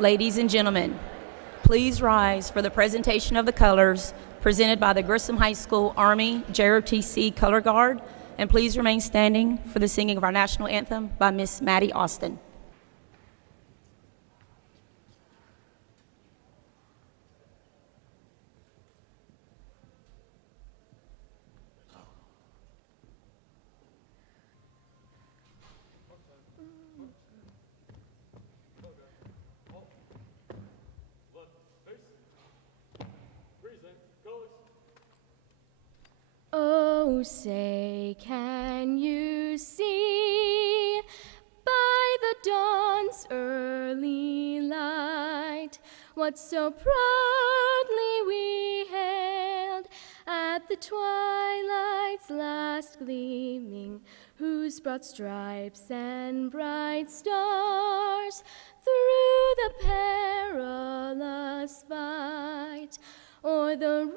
Ladies and gentlemen, please rise for the presentation of the colors presented by the Grissom High School Army JROTC Color Guard, and please remain standing for the singing of our national anthem by Miss Maddie Austin. Oh, say, can you see by the dawn's early light what so proudly we hailed at the twilight's last gleaming, whose broad stripes and bright stars through the perilous fight o'er the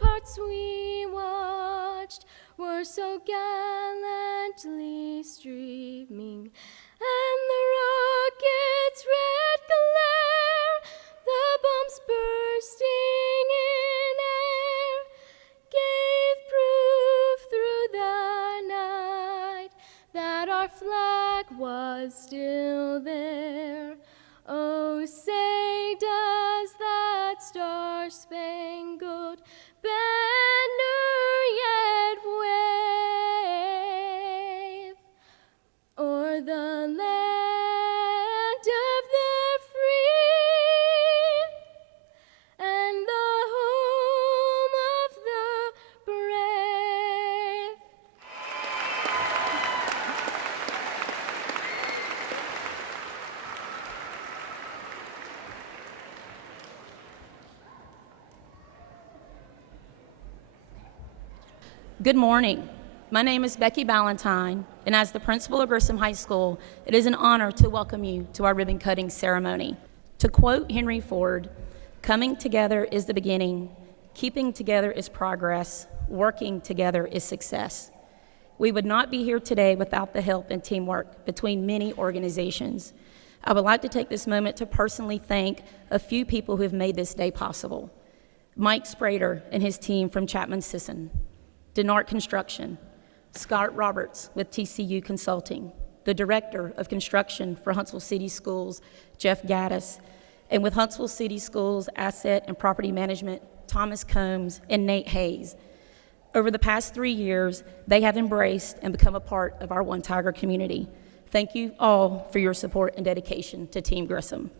ramparts we watched were so gallantly streaming, and the rocket's red glare, the bombs bursting in air, gave proof through the night that our flag was still there. Oh, say, does that star-spangled banner yet wave o'er the land of the free and the home of the brave? Good morning. My name is Becky Ballantyne, and as the principal of Grissom High School, it is an honor to welcome you to our ribbon-cutting ceremony. To quote Henry Ford, "Coming together is the beginning, keeping together is progress, working together is success." We would not be here today without the help and teamwork between many organizations. I would like to take this moment to personally thank a few people who have made this day possible. Mike Sprader and his team from Chapman Sisson, Denart Construction, Scott Roberts with TCU Consulting, the Director of Construction for Huntsville City Schools, Jeff Gaddis, and with Huntsville City Schools Asset and Property Management, Thomas Combs and Nate Hayes. Over the past 3 years, they have embraced and become a part of our One Tiger community. Thank you all for your support and dedication to Team Grissom.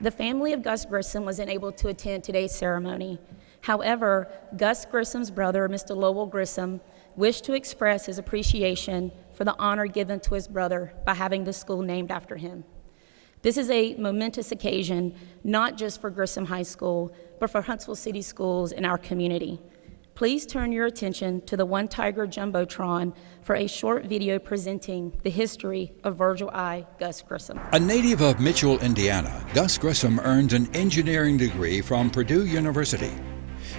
The family of Gus Grissom was unable to attend today's ceremony. However, Gus Grissom's brother, Mr. Lowell Grissom, wished to express his appreciation for the honor given to his brother by having the school named after him. This is a momentous occasion, not just for Grissom High School, but for Huntsville City Schools and our community. Please turn your attention to the One Tiger Jumbotron for a short video presenting the history of Virgil I. Gus Grissom. A native of Mitchell, Indiana, Gus Grissom earned an engineering degree from Purdue University.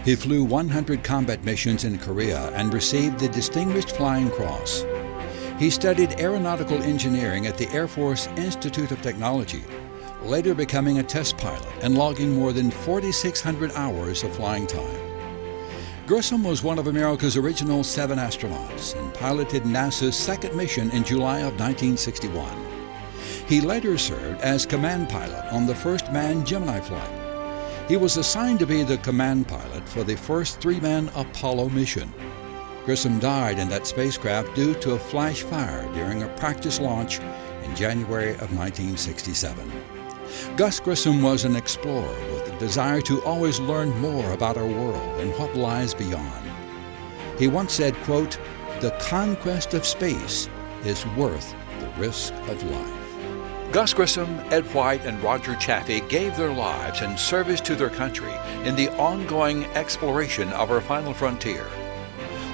He flew 100 combat missions in Korea and received the Distinguished Flying Cross. He studied aeronautical engineering at the Air Force Institute of Technology, later becoming a test pilot and logging more than 4,600 hours of flying time. Grissom was one of America's original 7 astronauts and piloted NASA's second mission in July of 1961. He later served as command pilot on the first manned Gemini flight. He was assigned to be the command pilot for the first 3-man Apollo mission. Grissom died in that spacecraft due to a flash fire during a practice launch in January of 1967. Gus Grissom was an explorer with a desire to always learn more about our world and what lies beyond. He once said, quote, "The conquest of space is worth the risk of life." Gus Grissom, Ed White, and Roger Chaffee gave their lives in service to their country in the ongoing exploration of our final frontier.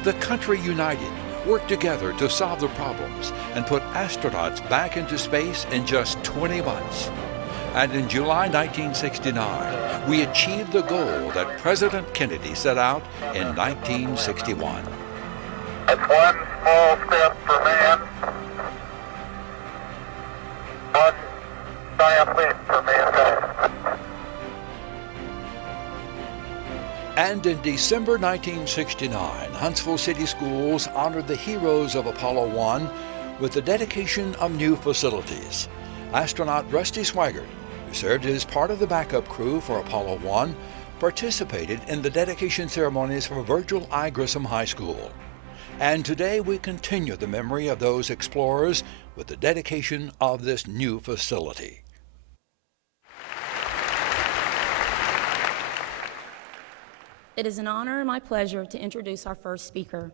The country united, worked together to solve the problems and put astronauts back into space in just 20 months. And in July 1969, we achieved the goal that President Kennedy set out in 1961. That's one small step for man, one giant leap for mankind. And in December 1969, Huntsville City Schools honored the heroes of Apollo 1 with the dedication of new facilities. Astronaut Rusty Swaggart, who served as part of the backup crew for Apollo 1, participated in the dedication ceremonies for Virgil I. Grissom High School. And today we continue the memory of those explorers with the dedication of this new facility. It is an honor and my pleasure to introduce our first speaker.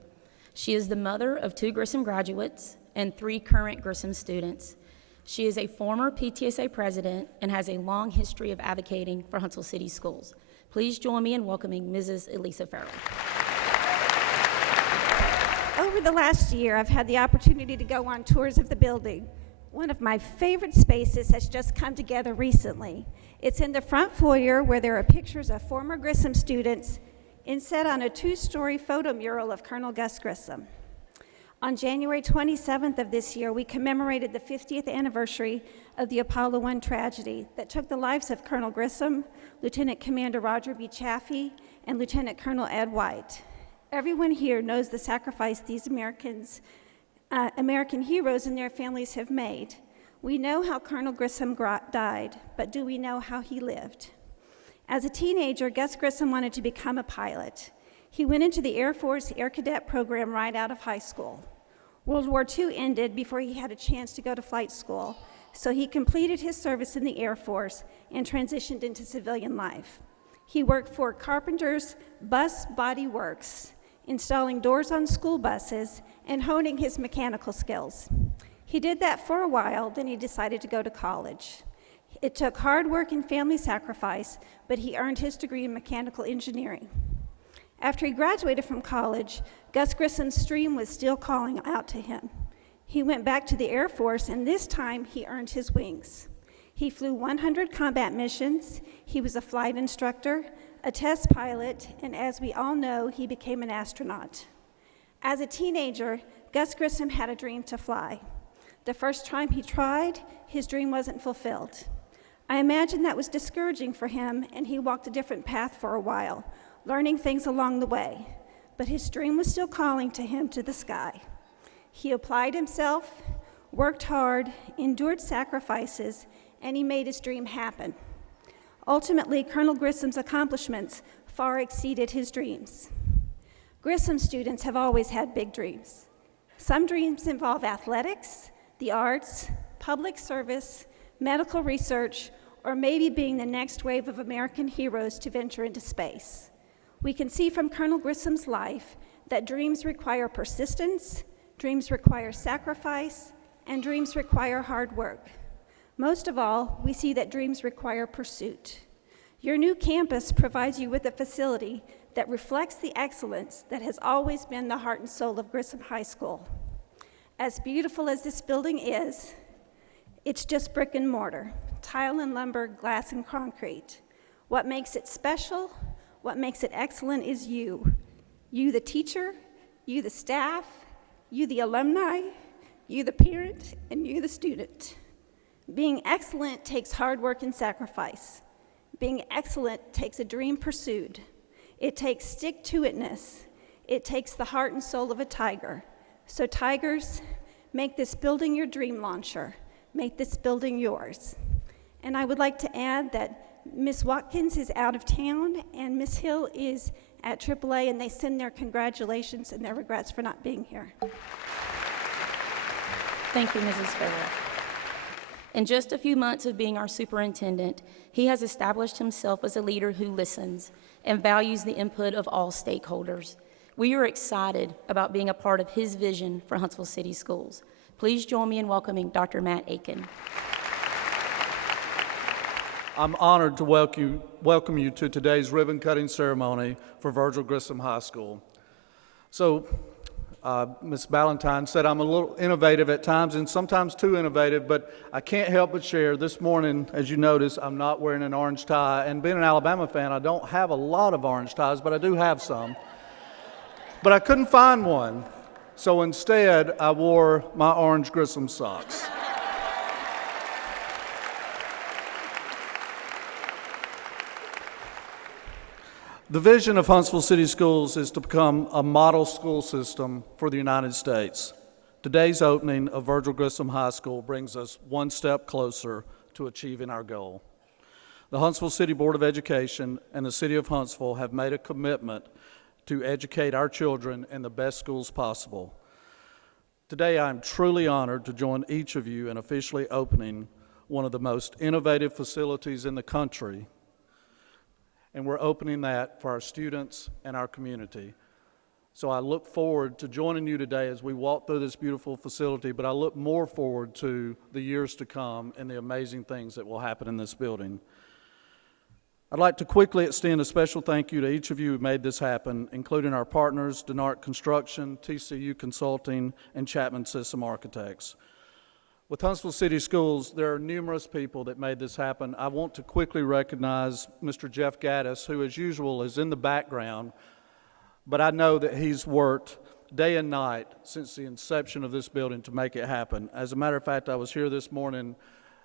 She is the mother of 2 Grissom graduates and 3 current Grissom students. She is a former PTSA president and has a long history of advocating for Huntsville City Schools. Please join me in welcoming Mrs. Elisa Farrell. Over the last year, I've had the opportunity to go on tours of the building. One of my favorite spaces has just come together recently. It's in the front foyer where there are pictures of former Grissom students inset on a 2-story photo mural of Colonel Gus Grissom. On January 27th of this year, we commemorated the 50th anniversary of the Apollo 1 tragedy that took the lives of Colonel Grissom, Lieutenant Commander Roger B. Chaffee, and Lieutenant Colonel Ed White. Everyone here knows the sacrifice these American heroes and their families have made. We know how Colonel Grissom died, but do we know how he lived? As a teenager, Gus Grissom wanted to become a pilot. He went into the Air Force Air Cadet program right out of high school. World War II ended before he had a chance to go to flight school, so he completed his service in the Air Force and transitioned into civilian life. He worked for Carpenter's Bus Body Works, installing doors on school buses and honing his mechanical skills. He did that for a while, then he decided to go to college. It took hard work and family sacrifice, but he earned his degree in mechanical engineering. After he graduated from college, Gus Grissom's dream was still calling out to him. He went back to the Air Force, and this time he earned his wings. He flew 100 combat missions, he was a flight instructor, a test pilot, and as we all know, he became an astronaut. As a teenager, Gus Grissom had a dream to fly. The first time he tried, his dream wasn't fulfilled. I imagine that was discouraging for him, and he walked a different path for a while, learning things along the way, but his dream was still calling to him to the sky. He applied himself, worked hard, endured sacrifices, and he made his dream happen. Ultimately, Colonel Grissom's accomplishments far exceeded his dreams. Grissom students have always had big dreams. Some dreams involve athletics, the arts, public service, medical research, or maybe being the next wave of American heroes to venture into space. We can see from Colonel Grissom's life that dreams require persistence, dreams require sacrifice, and dreams require hard work. Most of all, we see that dreams require pursuit. Your new campus provides you with a facility that reflects the excellence that has always been the heart and soul of Grissom High School. As beautiful as this building is, it's just brick and mortar, tile and lumber, glass and concrete. What makes it special, what makes it excellent is you. You the teacher, you the staff, you the alumni, you the parent, and you the student. Being excellent takes hard work and sacrifice. Being excellent takes a dream pursued. It takes stick-to-itness. It takes the heart and soul of a tiger. So tigers, make this building your dream launcher. Make this building yours. And I would like to add that Ms. Watkins is out of town and Ms. Hill is at AAA, and they send their congratulations and their regrets for not being here. Thank you, Mrs. Farrell. In just a few months of being our superintendent, he has established himself as a leader who listens and values the input of all stakeholders. We are excited about being a part of his vision for Huntsville City Schools. Please join me in welcoming Dr. Matt Aiken. I'm honored to welcome you to today's ribbon cutting ceremony for Virgil Grissom High School. So, Ms. Ballantyne said I'm a little innovative at times and sometimes too innovative, but I can't help but share. This morning, as you notice, I'm not wearing an orange tie, and being an Alabama fan, I don't have a lot of orange ties, but I do have some. But I couldn't find one, so instead I wore my orange Grissom socks. The vision of Huntsville City Schools is to become a model school system for the United States. Today's opening of Virgil Grissom High School brings us one step closer to achieving our goal. The Huntsville City Board of Education and the City of Huntsville have made a commitment to educate our children in the best schools possible. Today, I'm truly honored to join each of you in officially opening one of the most innovative facilities in the country, and we're opening that for our students and our community. So I look forward to joining you today as we walk through this beautiful facility, but I look more forward to the years to come and the amazing things that will happen in this building. I'd like to quickly extend a special thank you to each of you who made this happen, including our partners, Denart Construction, TCU Consulting, and Chapman System Architects. With Huntsville City Schools, there are numerous people that made this happen. I want to quickly recognize Mr. Jeff Gaddis, who as usual is in the background, but I know that he's worked day and night since the inception of this building to make it happen. As a matter of fact, I was here this morning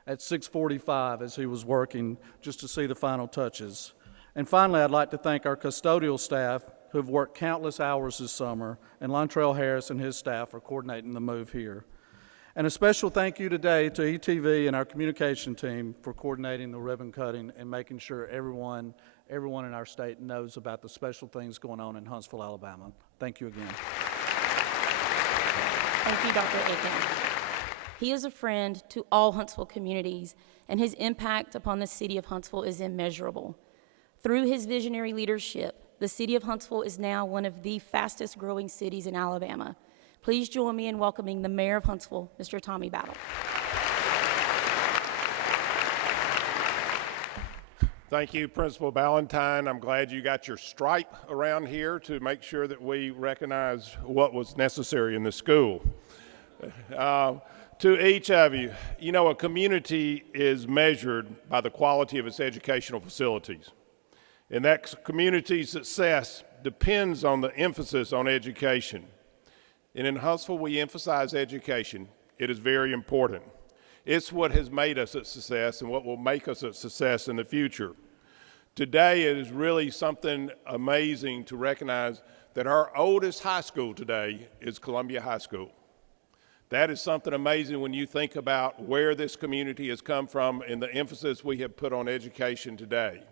at 6:45 as he was working just to see the final touches. And finally, I'd like to thank our custodial staff who have worked countless hours this summer, and Lontrell Harris and his staff for coordinating the move here. And a special thank you today to ETV and our communication team for coordinating the ribbon cutting and making sure everyone in our state knows about the special things going on in Huntsville, Alabama. Thank you again. Thank you, Dr. Aiken. He is a friend to all Huntsville communities, and his impact upon the city of Huntsville is immeasurable. Through his visionary leadership, the city of Huntsville is now one of the fastest growing cities in Alabama. Please join me in welcoming the Mayor of Huntsville, Mr. Tommy Battle. Thank you, Principal Ballantyne. I'm glad you got your stripe around here to make sure that we recognize what was necessary in the school. To each of you, you know, a community is measured by the quality of its educational facilities. And that community's success depends on the emphasis on education. And in Huntsville, we emphasize education. It is very important. It's what has made us a success and what will make us a success in the future. Today, it is really something amazing to recognize that our oldest high school today is Columbia High School. That is something amazing when you think about where this community has come from and the emphasis we have put on education today.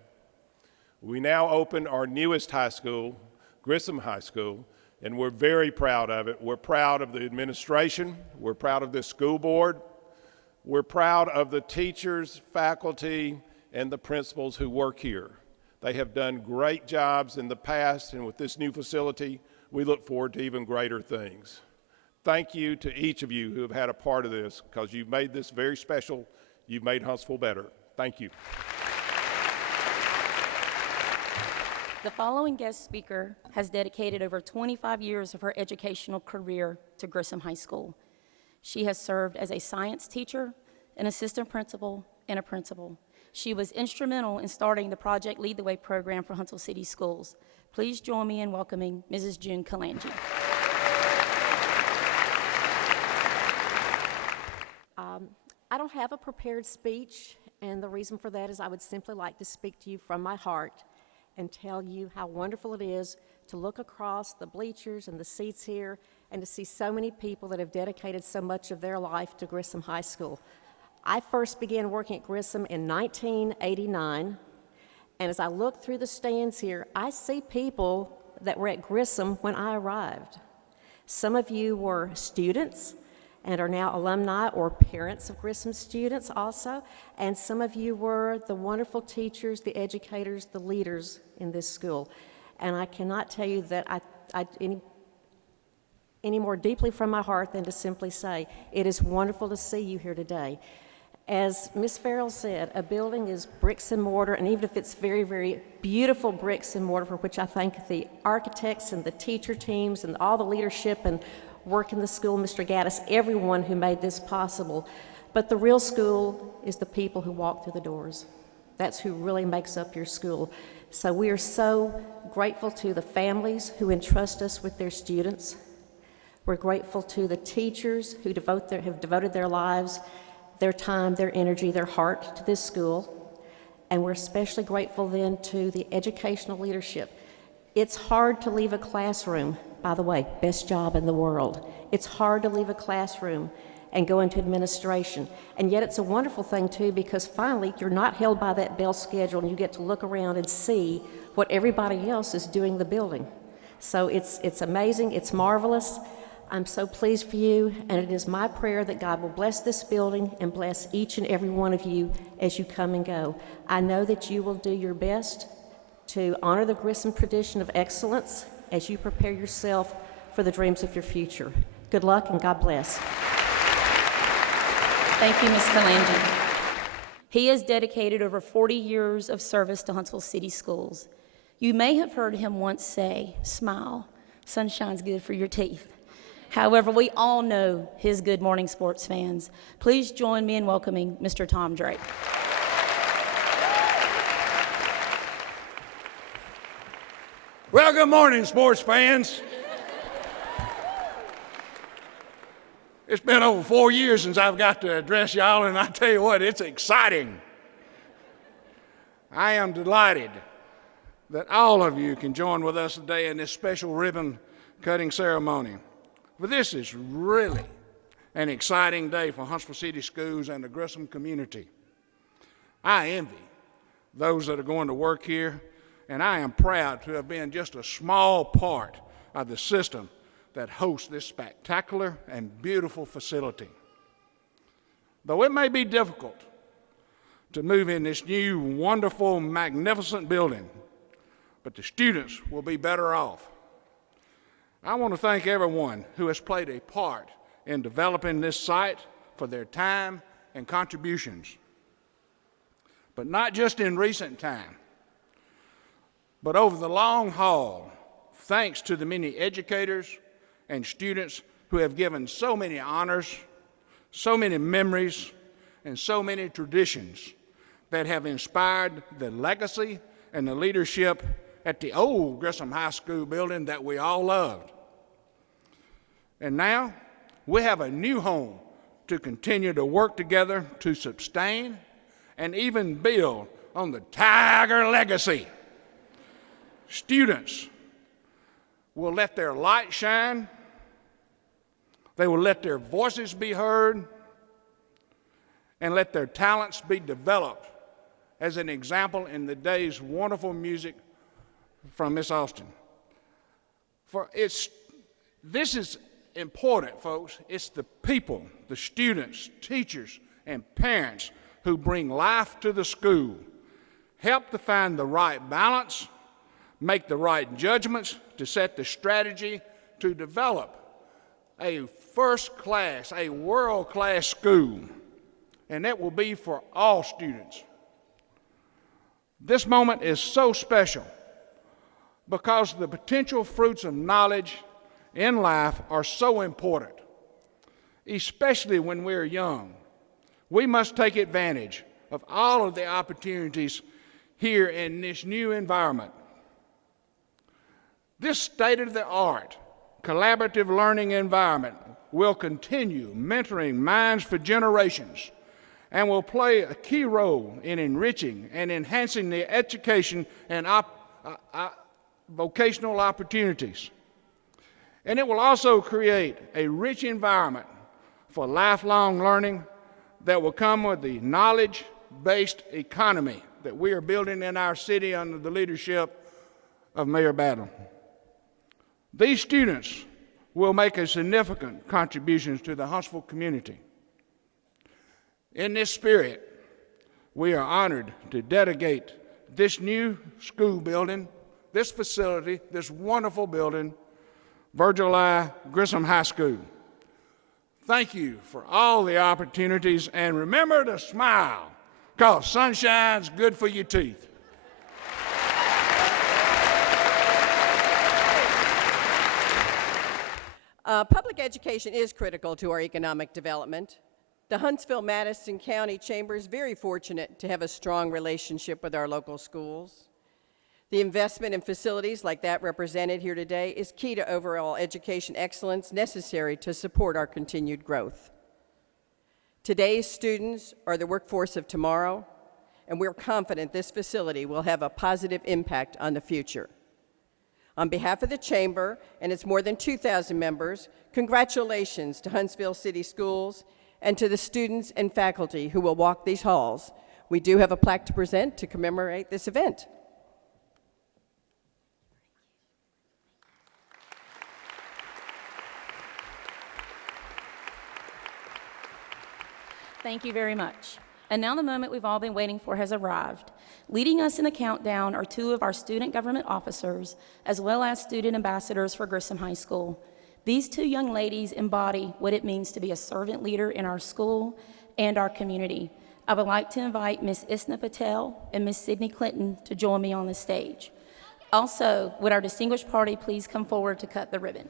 We now open our newest high school, Grissom High School, and we're very proud of it. We're proud of the administration. We're proud of this school board. We're proud of the teachers, faculty, and the principals who work here. They have done great jobs in the past, and with this new facility, we look forward to even greater things. Thank you to each of you who have had a part of this, because you've made this very special. You've made Huntsville better. Thank you. The following guest speaker has dedicated over 25 years of her educational career to Grissom High School. She has served as a science teacher, an assistant principal, and a principal. She was instrumental in starting the Project Lead the Way program for Huntsville City Schools. Please join me in welcoming Mrs. June Kalangi. I don't have a prepared speech, and the reason for that is I would simply like to speak to you from my heart and tell you how wonderful it is to look across the bleachers and the seats here and to see so many people that have dedicated so much of their life to Grissom High School. I first began working at Grissom in 1989, and as I look through the stands here, I see people that were at Grissom when I arrived. Some of you were students and are now alumni or parents of Grissom students also, and some of you were the wonderful teachers, the educators, the leaders in this school. And I cannot tell you that any more deeply from my heart than to simply say, it is wonderful to see you here today. As Ms. Farrell said, a building is bricks and mortar, and even if it's very, very beautiful bricks and mortar, for which I thank the architects and the teacher teams and all the leadership and work in the school, Mr. Gaddis, everyone who made this possible. But the real school is the people who walk through the doors. That's who really makes up your school. So we are so grateful to the families who entrust us with their students. We're grateful to the teachers who have devoted their lives, their time, their energy, their heart to this school. And we're especially grateful then to the educational leadership. It's hard to leave a classroom, by the way, best job in the world. It's hard to leave a classroom and go into administration. And yet it's a wonderful thing too, because finally you're not held by that bell schedule and you get to look around and see what everybody else is doing in the building. So it's amazing, it's marvelous. I'm so pleased for you, and it is my prayer that God will bless this building and bless each and every one of you as you come and go. I know that you will do your best to honor the Grissom tradition of excellence as you prepare yourself for the dreams of your future. Good luck and God bless. Thank you, Ms. Calandra. He has dedicated over 40 years of service to Huntsville City Schools. You may have heard him once say, "Smile, sunshine's good for your teeth." However, we all know his Good Morning Sports fans. Please join me in welcoming Mr. Tom Drake. Well, good morning, sports fans. It's been over 4 years since I've got to address y'all, and I tell you what, it's exciting. I am delighted that all of you can join with us today in this special ribbon-cutting ceremony. But this is really an exciting day for Huntsville City Schools and the Grissom community. I envy those that are going to work here, and I am proud to have been just a small part of the system that hosts this spectacular and beautiful facility. Though it may be difficult to move in this new, wonderful, magnificent building, but the students will be better off. I want to thank everyone who has played a part in developing this site for their time and contributions. But not just in recent time, but over the long haul, thanks to the many educators and students who have given so many honors, so many memories, and so many traditions that have inspired the legacy and the leadership at the old Grissom High School building that we all loved. And now we have a new home to continue to work together to sustain and even build on the Tiger legacy. Students will let their light shine, they will let their voices be heard, and let their talents be developed, as an example in the day's wonderful music from Miss Austin. This is important, folks. It's the people, the students, teachers, and parents who bring life to the school, help to find the right balance, make the right judgments to set the strategy to develop a first-class, a world-class school, and that will be for all students. This moment is so special because the potential fruits of knowledge in life are so important, especially when we're young. We must take advantage of all of the opportunities here in this new environment. This state-of-the-art collaborative learning environment will continue mentoring minds for generations and will play a key role in enriching and enhancing the education and vocational opportunities. And it will also create a rich environment for lifelong learning that will come with the knowledge-based economy that we are building in our city under the leadership of Mayor Battle. These students will make a significant contribution to the Huntsville community. In this spirit, we are honored to dedicate this new school building, this facility, this wonderful building, Virgil I. Grissom High School. Thank you for all the opportunities, and remember to smile, because sunshine's good for your teeth. Public education is critical to our economic development. The Huntsville-Madison County Chamber is very fortunate to have a strong relationship with our local schools. The investment in facilities like that represented here today is key to overall education excellence necessary to support our continued growth. Today's students are the workforce of tomorrow, and we're confident this facility will have a positive impact on the future. On behalf of the Chamber and its more than 2,000 members, congratulations to Huntsville City Schools and to the students and faculty who will walk these halls. We do have a plaque to present to commemorate this event. Thank you very much. And now the moment we've all been waiting for has arrived. Leading us in the countdown are two of our student government officers, as well as student ambassadors for Grissom High School. These two young ladies embody what it means to be a servant leader in our school and our community. I would like to invite Ms. Isna Patel and Ms. Sydney Clinton to join me on the stage. Also, would our distinguished party please come forward to cut the ribbon?